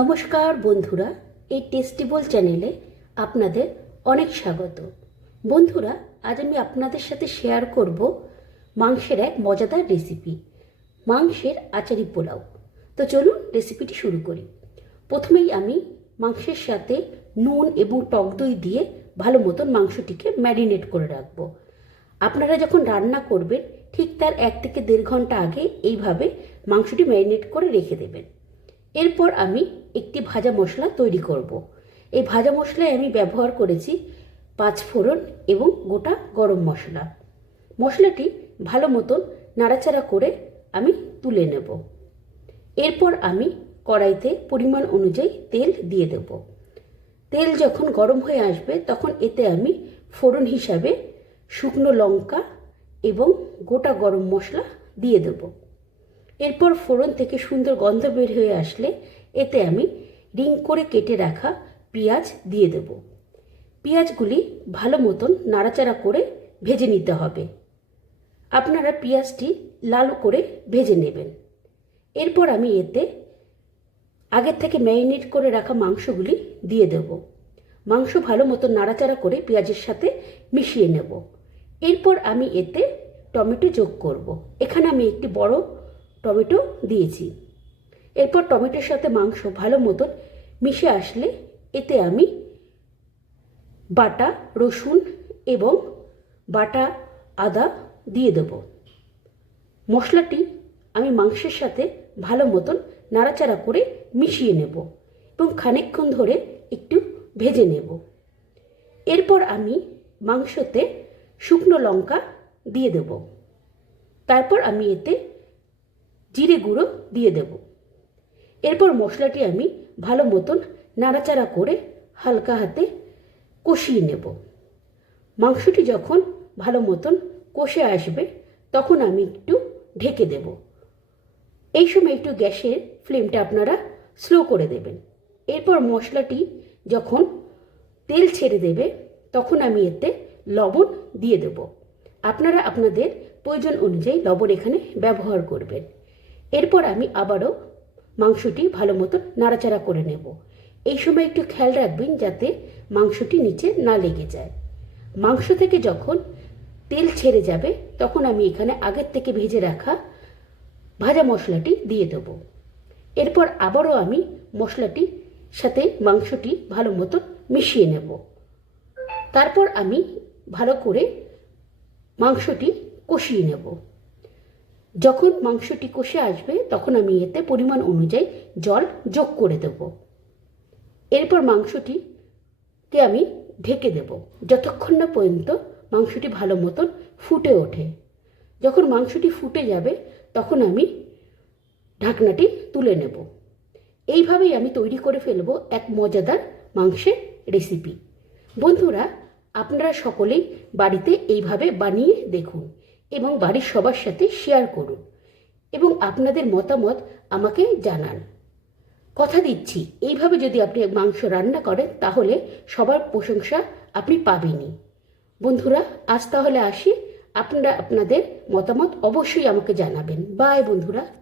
নমস্কার বন্ধুরা, এই টেস্টিবল চ্যানেলে আপনাদের অনেক স্বাগত। বন্ধুরা, আজ আমি আপনাদের সাথে শেয়ার করব মাংসের এক মজাদার রেসিপি মাংসের আচারি পোলাও। তো চলুন রেসিপিটি শুরু করি। প্রথমেই আমি মাংসের সাথে নুন এবং টক দই দিয়ে ভালো মতন মাংসটিকে ম্যারিনেট করে রাখব। আপনারা যখন রান্না করবেন, ঠিক তার এক থেকে দেড় ঘণ্টা আগে এইভাবে মাংসটি ম্যারিনেট করে রেখে দেবেন। এরপর আমি একটি ভাজা মশলা তৈরি করব। এই ভাজা মশলায় আমি ব্যবহার করেছি পাঁচ ফোড়ন এবং গোটা গরম মশলা। মশলাটি ভালো মতন নাড়াচাড়া করে আমি তুলে নেব। এরপর আমি কড়াইতে পরিমাণ অনুযায়ী তেল দিয়ে দেব। তেল যখন গরম হয়ে আসবে, তখন এতে আমি ফোড়ন হিসাবে শুকনো লঙ্কা এবং গোটা গরম মশলা দিয়ে দেব। এরপর ফোড়ন থেকে সুন্দর গন্ধ বের হয়ে আসলে এতে আমি রিং করে কেটে রাখা পেঁয়াজ দিয়ে দেব। পেঁয়াজগুলি ভালো মতন নাড়াচাড়া করে ভেজে নিতে হবে। আপনারা পেঁয়াজটি লাল করে ভেজে নেবেন। এরপর আমি এতে আগের থেকে ম্যারিনেট করে রাখা মাংসগুলি দিয়ে দেব। মাংস ভালো মতো নাড়াচাড়া করে পেঁয়াজের সাথে মিশিয়ে নেব। এরপর আমি এতে টমেটো যোগ করব। এখানে আমি একটি বড় টমেটো দিয়েছি। এরপর টমেটোর সাথে মাংস ভালো মতন মিশে আসলে এতে আমি বাটা, রসুন এবং বাটা, আদা দিয়ে দেব। মশলাটি আমি মাংসের সাথে ভালো মতন নাড়াচাড়া করে মিশিয়ে নেব এবং খানিকক্ষণ ধরে একটু ভেজে নেব। এরপর আমি মাংসতে শুকনো লঙ্কা দিয়ে দেব। তারপর আমি এতে জিরে গুঁড়ো দিয়ে দেব। এরপর মশলাটি আমি ভালো মতন নাড়াচাড়া করে হালকা হাতে কষিয়ে নেব। মাংসটি যখন ভালো মতন কষে আসবে, তখন আমি একটু ঢেকে দেব। এই সময় একটু গ্যাসের ফ্লেমটা আপনারা স্লো করে দেবেন। এরপর মশলাটি যখন তেল ছেড়ে দেবে, তখন আমি এতে লবণ দিয়ে দেব। আপনারা আপনাদের প্রয়োজন অনুযায়ী লবণ এখানে ব্যবহার করবেন। এরপর আমি আবারও মাংসটি ভালো মতন নাড়াচাড়া করে নেব। এই সময় একটু খেয়াল রাখবেন যাতে মাংসটি নিচে না লেগে যায়। মাংস থেকে যখন তেল ছেড়ে যাবে, তখন আমি এখানে আগের থেকে ভেজে রাখা ভাজা মশলাটি দিয়ে দেব। এরপর আবারও আমি মশলাটি সাথে মাংসটি ভালো মতন মিশিয়ে নেব। তারপর আমি ভালো করে মাংসটি কষিয়ে নেব। যখন মাংসটি কষে আসবে, তখন আমি এতে পরিমাণ অনুযায়ী জল যোগ করে দেব। এরপর মাংসটিকে আমি ঢেকে দেব। যতক্ষণ না পর্যন্ত মাংসটি ভালো মতন ফুটে ওঠে। যখন মাংসটি ফুটে যাবে, তখন আমি ঢাকনাটি তুলে নেব। এইভাবেই আমি তৈরি করে ফেলব এক মজাদার মাংসের রেসিপি বন্ধুরা, আপনারা সকলেই বাড়িতে এইভাবে বানিয়ে দেখুন। এবং বাড়ির সবার সাথে শেয়ার করুন এবং আপনাদের মতামত আমাকে জানান। কথা দিচ্ছি, এইভাবে যদি আপনি মাংস রান্না করেন, তাহলে সবার প্রশংসা আপনি পাবেনই। বন্ধুরা, আজ তাহলে আসি। আপনারা, আপনাদের মতামত অবশ্যই আমাকে জানাবেন। বাই বন্ধুরা।